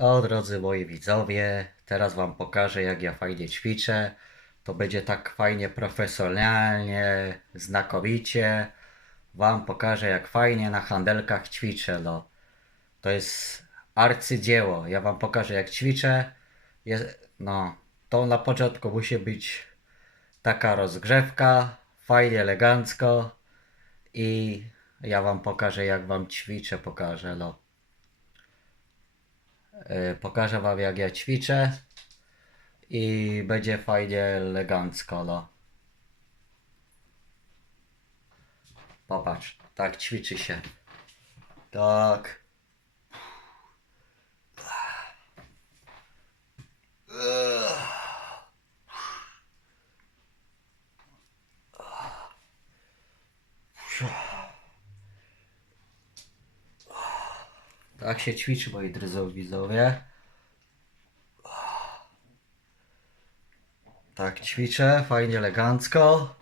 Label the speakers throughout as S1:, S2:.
S1: O, drodzy moi widzowie, teraz Wam pokażę, jak ja fajnie ćwiczę. To będzie tak fajnie, profesjonalnie, znakomicie. Wam pokażę, jak fajnie na handelkach ćwiczę. No. To jest arcydzieło. Ja Wam pokażę, jak ćwiczę. No, to na początku musi być taka rozgrzewka, fajnie, elegancko. I ja Wam pokażę, jak Wam ćwiczę, pokażę, no. Y, Pokażę wam jak ja ćwiczę i będzie fajnie elegancko, no. Popatrz, tak ćwiczy się. Tak. Tak się ćwiczy, moi drodzy widzowie. Tak ćwiczę, fajnie, elegancko.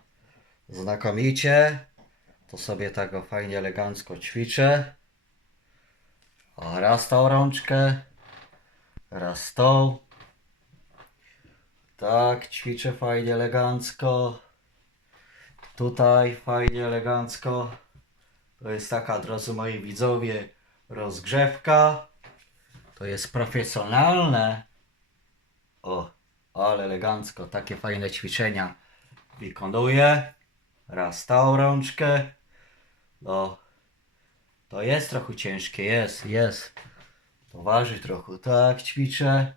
S1: Znakomicie. To sobie tego fajnie, elegancko ćwiczę. O, raz tą rączkę. Raz tą. Tak, ćwiczę fajnie, elegancko. Tutaj fajnie, elegancko. To jest taka, drodzy moi widzowie, rozgrzewka. To jest profesjonalne. O, ale elegancko, takie fajne ćwiczenia wykonuję. Raz tą rączkę. No, to jest trochę ciężkie, jest, jest. To waży trochę, tak ćwiczę.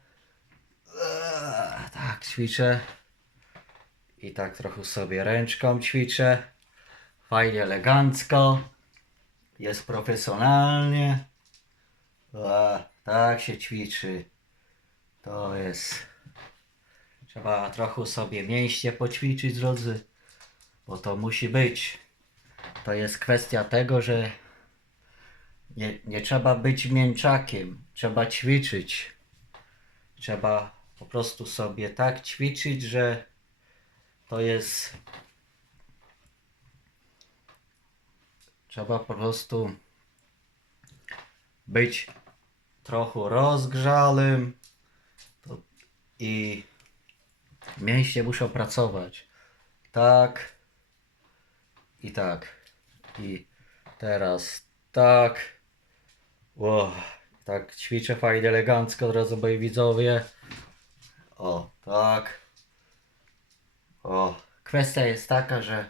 S1: Eee, Tak ćwiczę. I tak trochę sobie ręczką ćwiczę. Fajnie, elegancko. Jest profesjonalnie. A, tak się ćwiczy. To jest. Trzeba trochę sobie mięśnie poćwiczyć, drodzy. Bo to musi być. To jest kwestia tego, że nie, nie trzeba być mięczakiem. Trzeba ćwiczyć. Trzeba po prostu sobie tak ćwiczyć, że to jest Trzeba po prostu być trochę rozgrzałym to, i mięśnie muszą pracować. Tak i tak. I teraz tak. Wow, tak ćwiczę fajnie, elegancko, od razu moi widzowie. O, tak. O, kwestia jest taka, że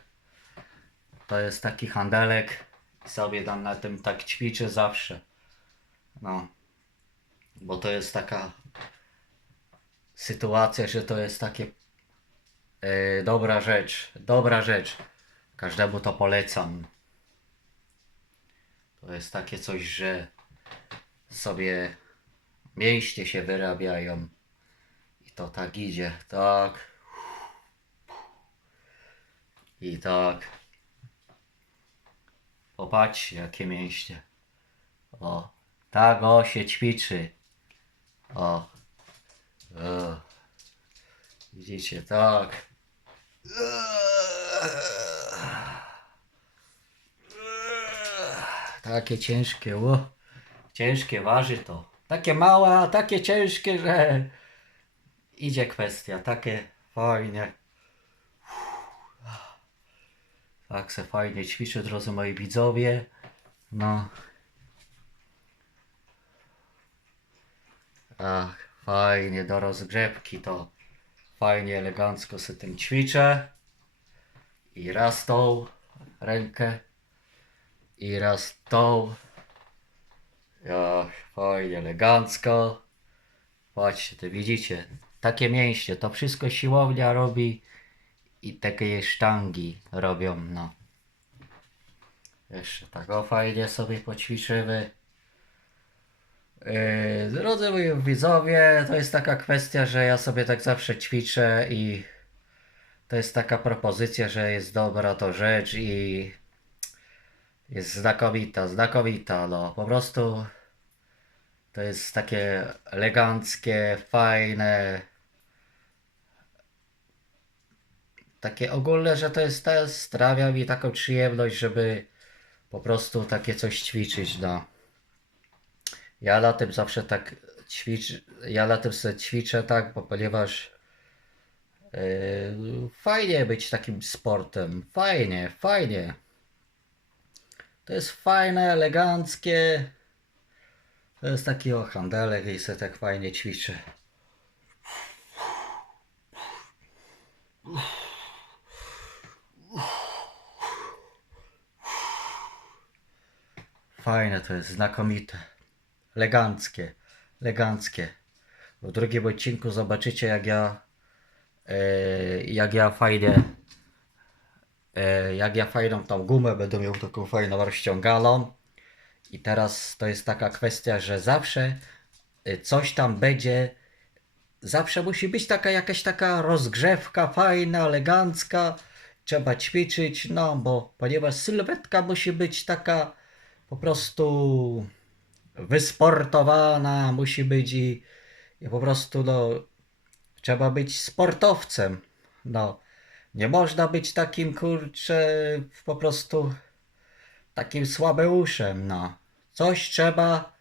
S1: to jest taki handelek. Sobie tam na tym tak ćwiczę zawsze. No. Bo to jest taka sytuacja, że to jest takie e, dobra rzecz. Dobra rzecz. Każdemu to polecam. To jest takie coś, że sobie mięśnie się wyrabiają. I to tak idzie. Tak. I tak. Popatrzcie, jakie mięśnie. O, tak o się ćwiczy. O. o. Widzicie, tak. Takie ciężkie, o. Ciężkie waży to. Takie małe, a takie ciężkie, że idzie kwestia. Takie fajnie. Tak se fajnie ćwiczę, drodzy moi widzowie. No. Fajnie, do rozgrzewki to fajnie, elegancko se tym ćwiczę. I raz tą rękę. I raz tą. Ach, fajnie, elegancko. Patrzcie, to widzicie. Takie mięśnie, to wszystko siłownia robi i takie sztangi robią, no. Jeszcze tak o fajnie sobie poćwiczymy. Yy, drodzy moi widzowie, to jest taka kwestia, że ja sobie tak zawsze ćwiczę i to jest taka propozycja, że jest dobra to rzecz i jest znakomita, znakomita, no po prostu to jest takie eleganckie, fajne, takie ogólne, że to jest, to sprawia mi taką przyjemność, żeby po prostu takie coś ćwiczyć, no. Ja na tym zawsze tak ćwicz, ja na tym sobie ćwiczę tak, bo ponieważ yy, fajnie być takim sportem, fajnie, fajnie. To jest fajne, eleganckie. To jest taki o handelek i sobie tak fajnie ćwiczę. Fajne to jest, znakomite. Eleganckie, eleganckie. W drugim odcinku zobaczycie jak ja e, jak ja fajnie e, jak ja fajną tą gumę będę miał taką fajną rozciąganą. I teraz to jest taka kwestia, że zawsze e, coś tam będzie zawsze musi być taka jakaś taka rozgrzewka fajna, elegancka. Trzeba ćwiczyć, no bo ponieważ sylwetka musi być taka po prostu wysportowana, musi być i, i po prostu no trzeba być sportowcem. No nie można być takim kurczę po prostu takim słabeuszem, no. Coś trzeba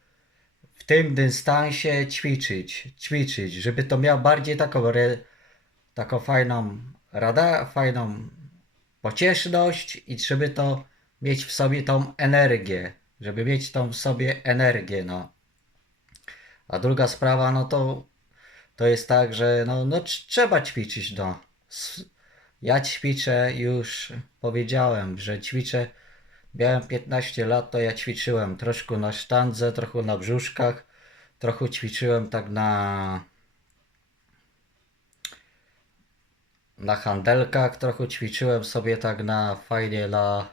S1: w tym dystansie ćwiczyć, ćwiczyć, żeby to miał bardziej taką, re, taką fajną rada, fajną pocieszność i żeby to mieć w sobie tą energię, żeby mieć tą w sobie energię, no. A druga sprawa, no to to jest tak, że no, no tr- trzeba ćwiczyć, no. Ja ćwiczę już, powiedziałem, że ćwiczę Miałem 15 lat, to ja ćwiczyłem troszkę na sztandze, trochę na brzuszkach, trochę ćwiczyłem tak na na handelkach, trochę ćwiczyłem sobie tak na fajnie na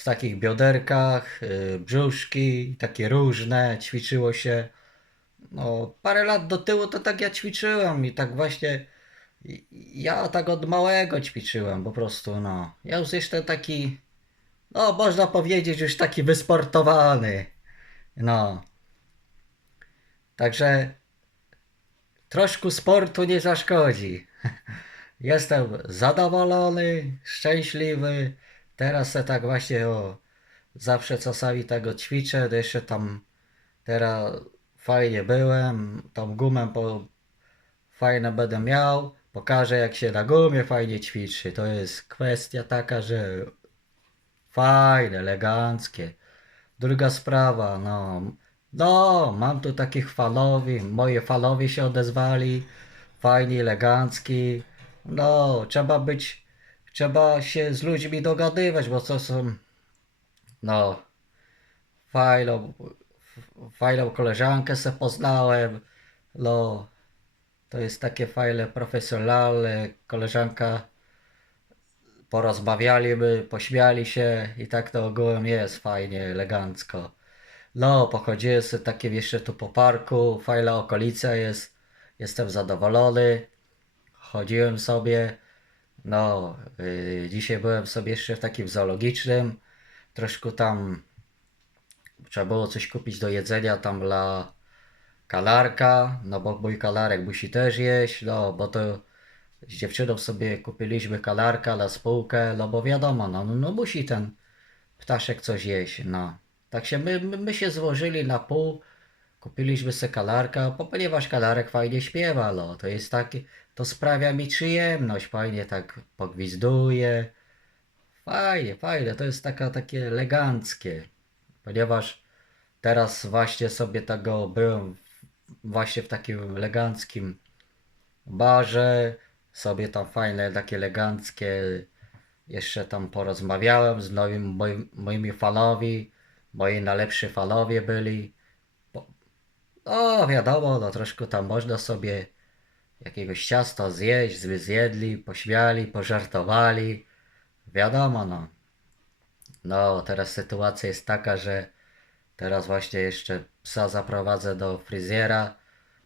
S1: w takich bioderkach, yy, brzuszki, takie różne, ćwiczyło się. No, parę lat do tyłu to tak ja ćwiczyłem i tak właśnie ja tak od małego ćwiczyłem po prostu, no. Ja już jestem taki no, można powiedzieć, już taki wysportowany. No. Także troszkę sportu nie zaszkodzi. Jestem zadowolony, szczęśliwy. Teraz se tak właśnie o, zawsze czasami tego ćwiczę, to jeszcze tam teraz fajnie byłem, tą gumę po, fajne będę miał. Pokażę jak się na gumie fajnie ćwiczy. To jest kwestia taka, że Fajne, eleganckie. Druga sprawa, no. No, mam tu takich falowi, moje falowie się odezwali. Fajni, elegancki. No, trzeba być, trzeba się z ludźmi dogadywać, bo to są, no, fajną, fajną koleżankę se poznałem. No, to jest takie fajne, profesjonalne, koleżanka porozmawialiby, pośmiali się i tak to ogółem jest fajnie, elegancko. No, pochodziłem sobie takie jeszcze tu po parku, fajna okolica jest, jestem zadowolony. Chodziłem sobie, no, yy, dzisiaj byłem sobie jeszcze w takim zoologicznym, troszkę tam trzeba było coś kupić do jedzenia tam dla kalarka, no bo mój kalarek musi też jeść, no bo to z dziewczyną sobie kupiliśmy kalarka na spółkę, no bo wiadomo, no, no, no musi ten ptaszek coś jeść, no. Tak się my, my, my się złożyli na pół, kupiliśmy sobie kalarka, bo ponieważ kalarek fajnie śpiewa, no, to jest taki, to sprawia mi przyjemność, fajnie tak pogwizduje, fajnie, fajnie, to jest taka, takie eleganckie, ponieważ teraz właśnie sobie tego byłem właśnie w takim eleganckim barze, sobie tam fajne, takie eleganckie, jeszcze tam porozmawiałem z nowymi moim, moimi fanowi, moi najlepsi fanowie byli. Po- No wiadomo, no troszkę tam można sobie jakiegoś ciasta zjeść, zjedli, pośmiali, pożartowali, wiadomo no. No teraz sytuacja jest taka, że teraz właśnie jeszcze psa zaprowadzę do fryzjera,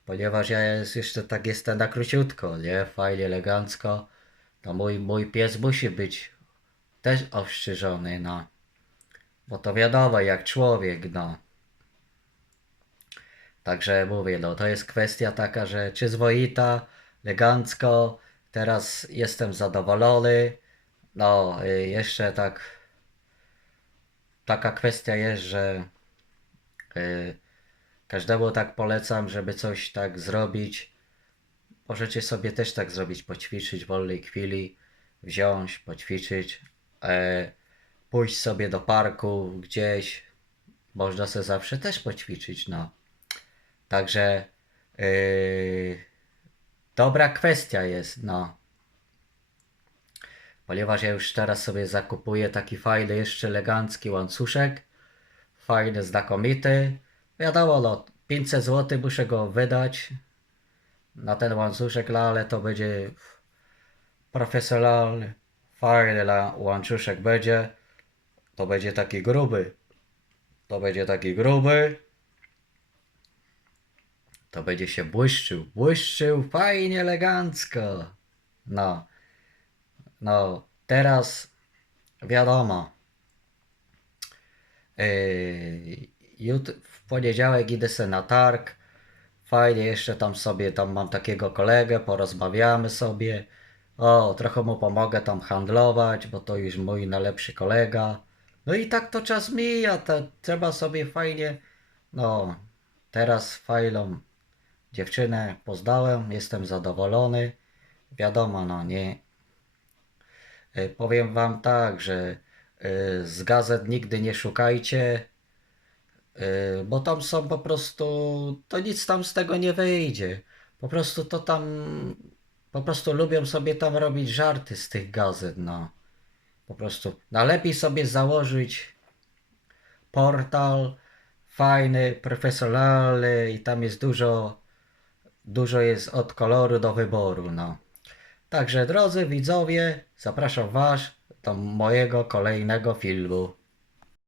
S1: ponieważ ja jest jeszcze tak jestem na króciutko, nie? Fajnie, elegancko. To mój, mój pies musi być też ostrzyżony, no. Bo to wiadomo, jak człowiek, no. Także mówię, no to jest kwestia taka, że przyzwoita, elegancko. Teraz jestem zadowolony. No, y, jeszcze tak. Taka kwestia jest, że y, Każdemu tak polecam, żeby coś tak zrobić. Możecie sobie też tak zrobić, poćwiczyć w wolnej chwili, wziąć, poćwiczyć, e, pójść sobie do parku gdzieś. Można sobie zawsze też poćwiczyć, no. Także yy, dobra kwestia jest, no. Ponieważ ja już teraz sobie zakupuję taki fajny, jeszcze elegancki łańcuszek. Fajny, znakomity. Wiadomo, no, 500 zł muszę go wydać na ten łańcuszek, no, ale to będzie profesjonalny, fajny łańcuszek będzie. To będzie taki gruby. To będzie taki gruby. To będzie się błyszczył, błyszczył fajnie, elegancko. No. No, teraz wiadomo. Yy, jut- w poniedziałek idę se na targ. Fajnie, jeszcze tam sobie, tam mam takiego kolegę, porozmawiamy sobie. O, trochę mu pomogę tam handlować, bo to już mój najlepszy kolega. No i tak to czas mija, to trzeba sobie fajnie. No, teraz fajną dziewczynę poznałem, jestem zadowolony. Wiadomo, no nie, E, Powiem wam tak, że e, z gazet nigdy nie szukajcie, e, bo tam są po prostu, to nic tam z tego nie wyjdzie. Po prostu to tam, po prostu lubią sobie tam robić żarty z tych gazet, no. Po prostu, no lepiej sobie założyć portal fajny, profesjonalny i tam jest dużo, dużo jest od koloru do wyboru, no. Także drodzy widzowie, zapraszam Was do mojego kolejnego filmu.